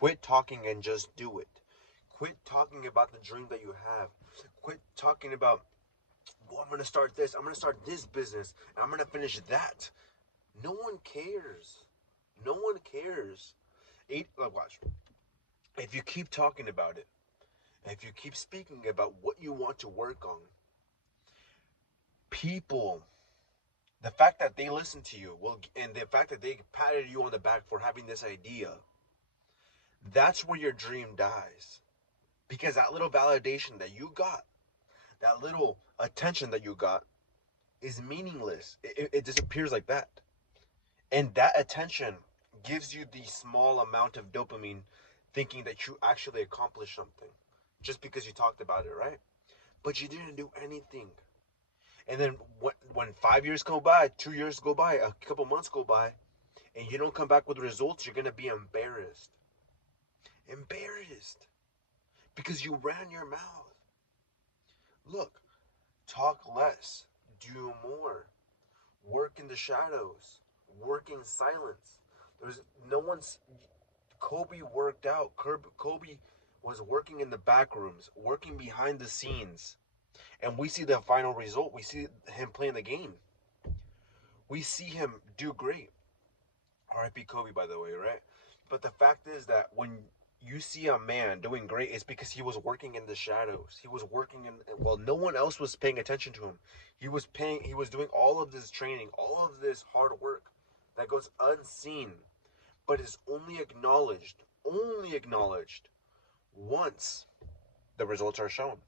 Quit talking and just do it. Quit talking about the dream that you have. Quit talking about, well, I'm going to start this. I'm going to start this business. And I'm going to finish that. No one cares. No one cares. Watch. If you keep talking about it, if you keep speaking about what you want to work on, people, the fact that they listen to you will, and the fact that they patted you on the back for having this idea, that's where your dream dies. Because that little validation that you got, that little attention that you got, is meaningless. It disappears like that. And that attention gives you the small amount of dopamine thinking that you actually accomplished something just because you talked about it, right? But you didn't do anything. And then when 5 years go by, 2 years go by, a couple months go by, and you don't come back with results, you're going to be embarrassed. Embarrassed. Because you ran your mouth. Look, talk less, do more, work in the shadows, work in silence. There's no one's. Kobe worked out. Kobe was working in the back rooms, working behind the scenes, and we see the final result. We see him playing the game. We see him do great. R.I.P. Kobe, by the way, right? But the fact is that when you see a man doing great, it's because he was working in the shadows. He was working in, well, no one else was paying attention to him. He was doing all of this training, all of this hard work that goes unseen, but is only acknowledged once the results are shown.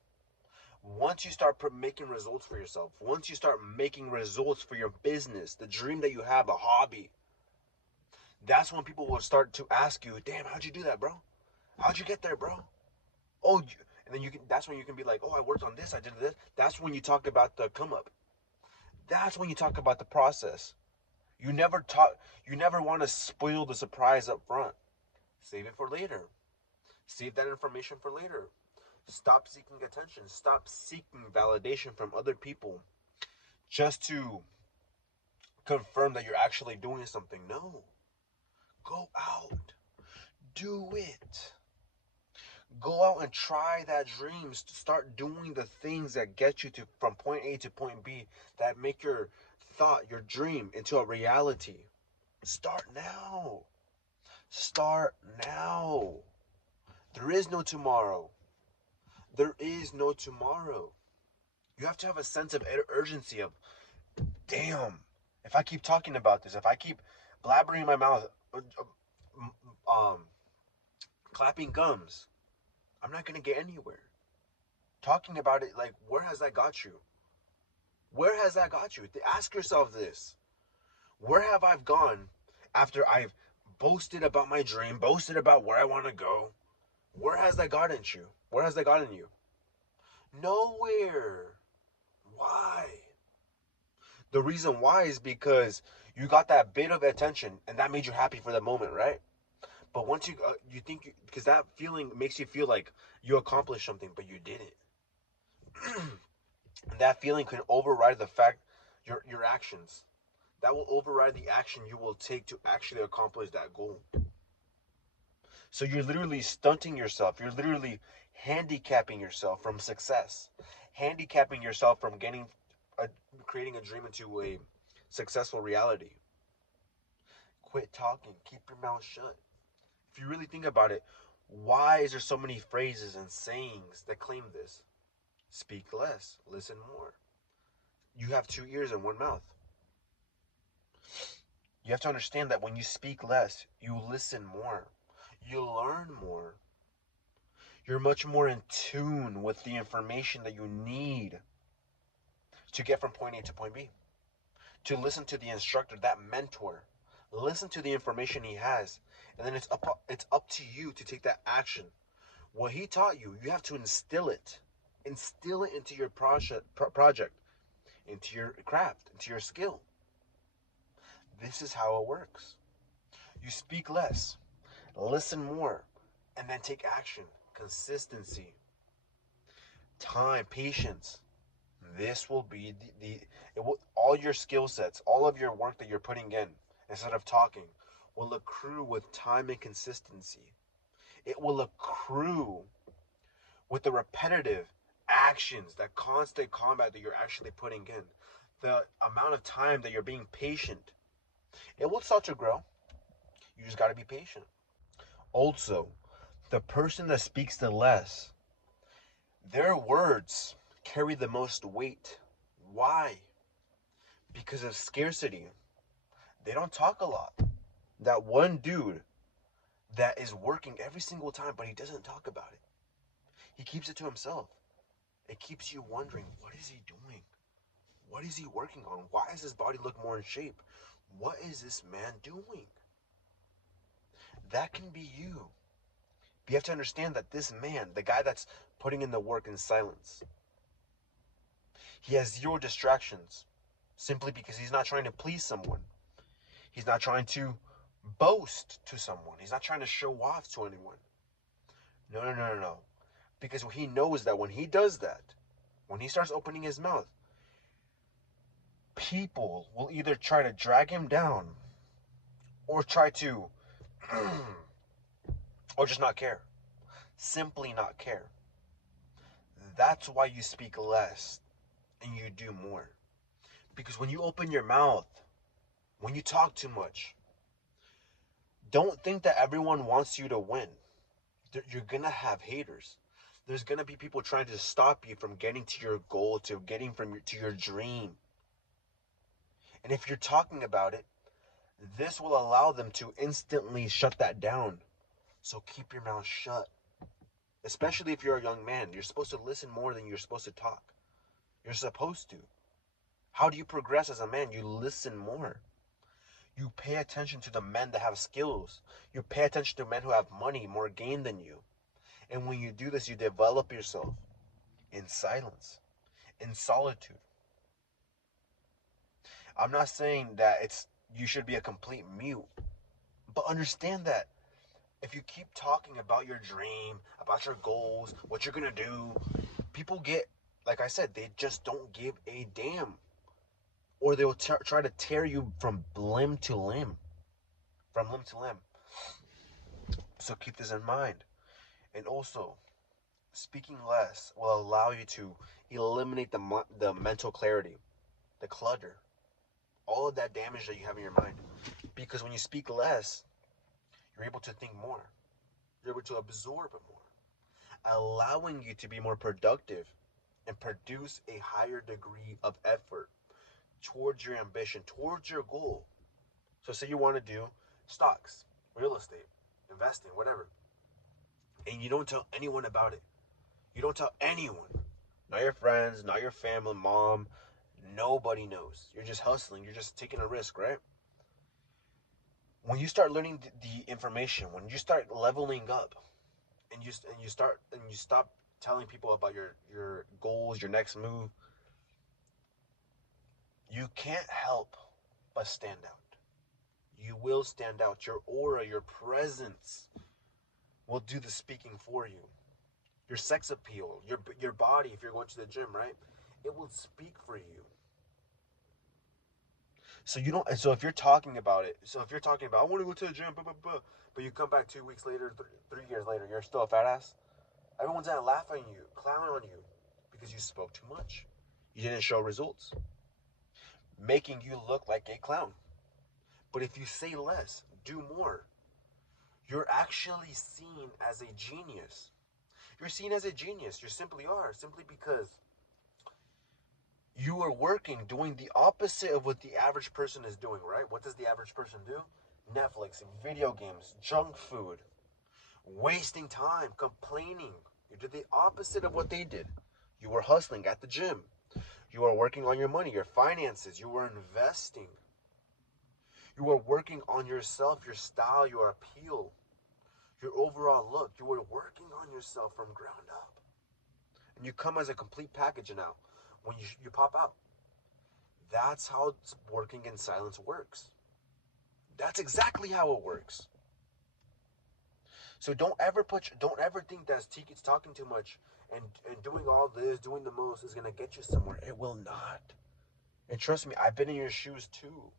Once you start making results for yourself, once you start making results for your business, the dream that you have, a hobby, that's when people will start to ask you, damn, how'd you do that, bro? How'd you get there, bro? Oh, and then that's when you can be like, oh, I worked on this, I did this. That's when you talk about the come up. That's when you talk about the process. You never want to spoil the surprise up front. Save it for later. Save that information for later. Stop seeking attention. Stop seeking validation from other people just to confirm that you're actually doing something. No. Go out. Do it. Go out and try that dream. Start doing the things that get you to from point A to point B, that make your thought, your dream into a reality. Start now. Start now. There is no tomorrow. There is no tomorrow. You have to have a sense of urgency of, damn, if I keep talking about this, if I keep blabbering my mouth, um, clapping gums, I'm not going to get anywhere. Talking about it, like, where has that got you? Where has that got you? Ask yourself this. Where have I gone after I've boasted about my dream, boasted about where I want to go? Where has that gotten you? Where has that gotten you? Nowhere. Why? The reason why is because you got that bit of attention and that made you happy for the moment, right? But once you think because that feeling makes you feel like you accomplished something, but you didn't. And that feeling can override the fact your actions. That will override the action you will take to actually accomplish that goal. So you're literally stunting yourself. You're literally handicapping yourself from success, handicapping yourself from a, creating a dream into a successful reality. Quit talking. Keep your mouth shut. If you really think about it, why is there so many phrases and sayings that claim this? Speak less, listen more. You have two ears and one mouth. You have to understand that when you speak less, you listen more. You learn more. You're much more in tune with the information that you need to get from point A to point B. To listen to the instructor, that mentor. Listen to the information he has, and then it's up to you to take that action. What he taught you, you have to instill it. Instill it into your project, into your craft, into your skill. This is how it works. You speak less, listen more, and then take action. Consistency, time, patience. This will be all your skill sets, all of your work that you're putting in, instead of talking, will accrue with time and consistency. It will accrue with the repetitive actions, that constant combat that you're actually putting in, the amount of time that you're being patient. It will start to grow. You just got to be patient. Also, the person that speaks the less, their words carry the most weight. Why? Because of scarcity. They don't talk a lot. That one dude that is working every single time, but he doesn't talk about it. He keeps it to himself. It keeps you wondering, what is he doing? What is he working on? Why does his body look more in shape? What is this man doing? That can be you. But you have to understand that this man, the guy that's putting in the work in silence, he has zero distractions simply because he's not trying to please someone. He's not trying to boast to someone. He's not trying to show off to anyone. No. Because he knows that when he does that, when he starts opening his mouth, people will either try to drag him down or try to, or just not care. Simply not care. That's why you speak less and you do more. Because when you open your mouth, when you talk too much, don't think that everyone wants you to win. You're going to have haters. There's going to be people trying to stop you from getting to your goal, to getting to your dream. And if you're talking about it, this will allow them to instantly shut that down. So keep your mouth shut. Especially if you're a young man. You're supposed to listen more than you're supposed to talk. You're supposed to. How do you progress as a man? You listen more. You pay attention to the men that have skills. You pay attention to men who have money, more gain than you. And when you do this, you develop yourself in silence, in solitude. I'm not saying that you should be a complete mute, but understand that if you keep talking about your dream, about your goals, what you're going to do, people get, like I said, they just don't give a damn. Or they'll try to tear you from limb to limb. From limb to limb. So keep this in mind. And also, speaking less will allow you to eliminate the mental clarity, the clutter, all of that damage that you have in your mind. Because when you speak less, you're able to think more. You're able to absorb more, allowing you to be more productive and produce a higher degree of effort towards your ambition, towards your goal. So say you want to do stocks, real estate, investing, whatever, and you don't tell anyone about it. You don't tell anyone. Not your friends, not your family, mom. Nobody knows. You're just hustling. You're just taking a risk, right? When you start learning the information, when you start leveling up, and you stop telling people about your goals, your next move, you can't help but stand out. You will stand out. Your aura, your presence will do the speaking for you. Your sex appeal, your body, if you're going to the gym, right? It will speak for you. So you don't. So if you're talking about it, I want to go to the gym, but you come back 2 weeks later, 3 years later, you're still a fat ass. Everyone's gonna laugh at you, clown on you, because you spoke too much. You didn't show results, making you look like a clown. But if you say less, do more, you're actually seen as a genius. You're seen as a genius. You simply are, simply because you are working, doing the opposite of what the average person is doing, right? What does the average person do? Netflix, video games, junk food, wasting time, complaining. You did the opposite of what they did. You were hustling at the gym. You were working on your money, your finances. You were investing. You were working on yourself, your style, your appeal, your overall look. You were working on yourself from ground up. And you come as a complete package now when you pop out. That's how working in silence works. That's exactly how it works. So don't ever think that Tiki's talking too much and doing all this, doing the most is gonna get you somewhere. It will not. And trust me, I've been in your shoes too.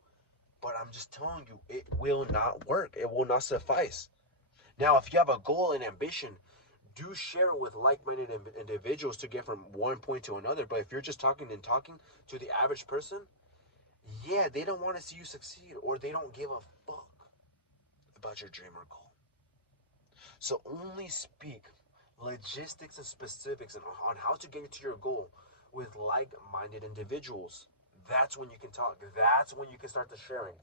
But I'm just telling you, it will not work. It will not suffice. Now, if you have a goal and ambition, do share it with like-minded individuals to get from one point to another. But if you're just talking to the average person, yeah, they don't want to see you succeed, or they don't give a fuck about your dream or goal. So only speak logistics and specifics on how to get to your goal with like-minded individuals. That's when you can talk. That's when you can start the sharing.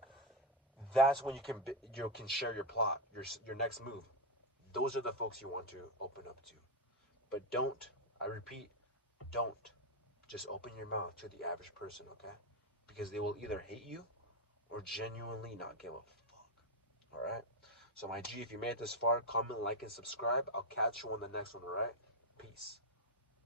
That's when you can share your plot, your next move. Those are the folks you want to open up to. But don't, I repeat, don't just open your mouth to the average person, okay? Because they will either hate you or genuinely not give a fuck. All right? So, my G, if you made it this far, comment, like, and subscribe. I'll catch you on the next one, all right? Peace.